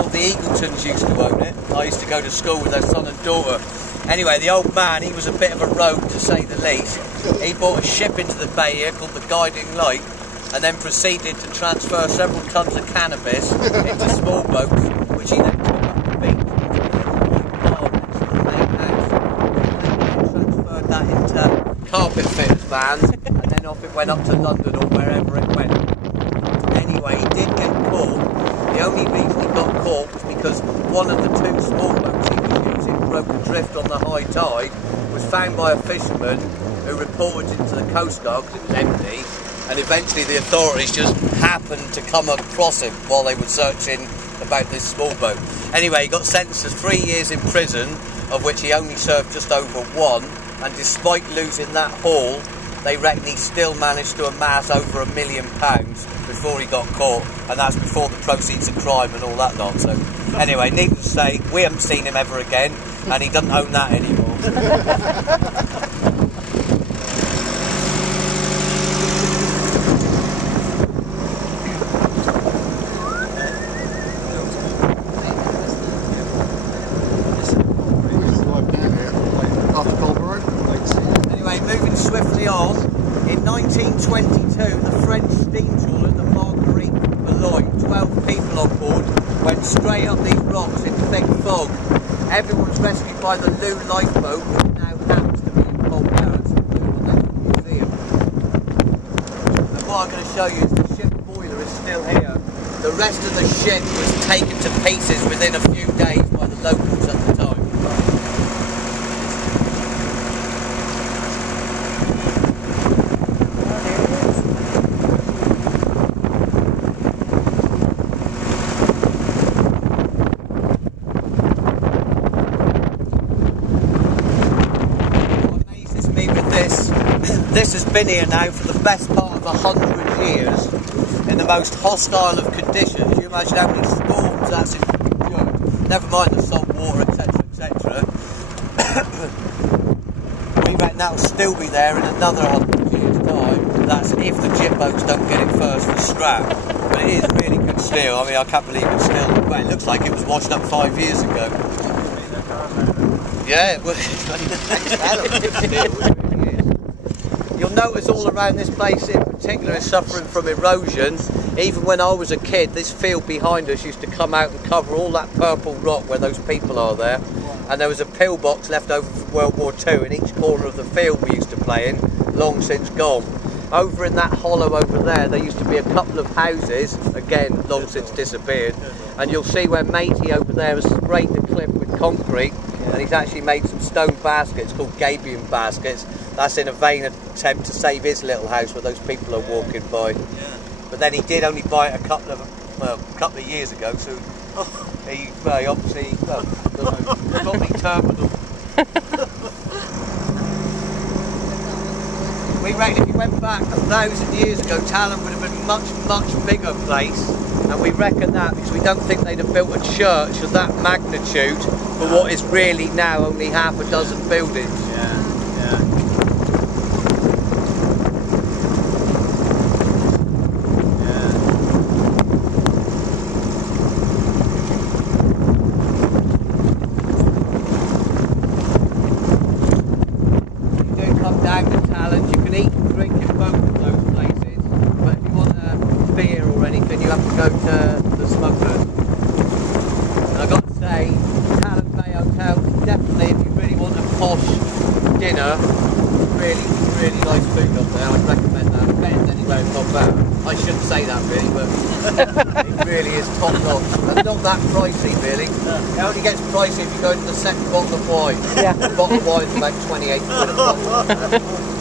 called the Eagletons used to own it. I used to go to school with their son and daughter. Anyway, the old man, he was a bit of a rogue to say the least. He bought a ship into the bay here called the Guiding Light, and then proceeded to transfer several tons of cannabis into small boats, which he then took up the beach into a little white barn next to the main house. And then transferred that into carpet fitters' vans, and then off it went up to London or wherever it went. Anyway, he did get caught. The only reason he got caught was because one of the two small boats he was using broke adrift on the high tide, was found by a fisherman who reported it to the Coast Guard because it was empty, and eventually the authorities just happened to come across him while they were searching about this small boat. Anyway, he got sentenced to 3 years in prison, of which he only served just over 1, and despite losing that haul, they reckon he still managed to amass over £1 million before he got caught, and that's before the proceeds of crime and all that lot. So anyway, needless to say, we haven't seen him ever again, and he doesn't own that anymore. After Polperro. Anyway, moving swiftly on, in 1922 the French steam trawler, the Marguerite Beloit, 12 people on board, went straight up these rocks in thick fog. Everyone was rescued by the Loo lifeboat, which now happens to be in Polperro Museum. And what I'm going to show you is the ship boiler is still here. The rest of the ship was taken to pieces within a few days by the locals at the time. This has been here now for the best part of 100 years in the most hostile of conditions. You imagine how many storms that's endured, never mind the salt water, etc, etc. We reckon that'll still be there in another 100 years time. That's if the jib boats don't get it first for scrap. But it is really good steel. I mean, I can't believe it's still, well, it looks like it was washed up 5 years ago. Yeah, it was. You'll notice all around this place in particular is suffering from erosion. Even when I was a kid, this field behind us used to come out and cover all that purple rock where those people are there. And there was a pillbox left over from World War II in each corner of the field we used to play in, long since gone. Over in that hollow over there used to be a couple of houses, again long since disappeared. And you'll see where Matey over there has sprayed the cliff with concrete, and he's actually made some stone baskets called gabion baskets. That's in a vain attempt to save his little house where those people are walking by. Yeah. But then he did only buy it a couple of years ago, so he obviously got me terminal. We reckon if you went back 1,000 years ago, Talon would have been a much, much bigger place, and we reckon that because we don't think they'd have built a church of that magnitude for what is really now only half a dozen buildings. Yeah. Dinner, really nice food up there. I'd recommend that. Better than anywhere in Polperro. I shouldn't say that really, but it really is top notch. And not that pricey really. It only gets pricey if you go to the second bottle of wine. Yeah. The bottle of wine is about 28 quid a bottle.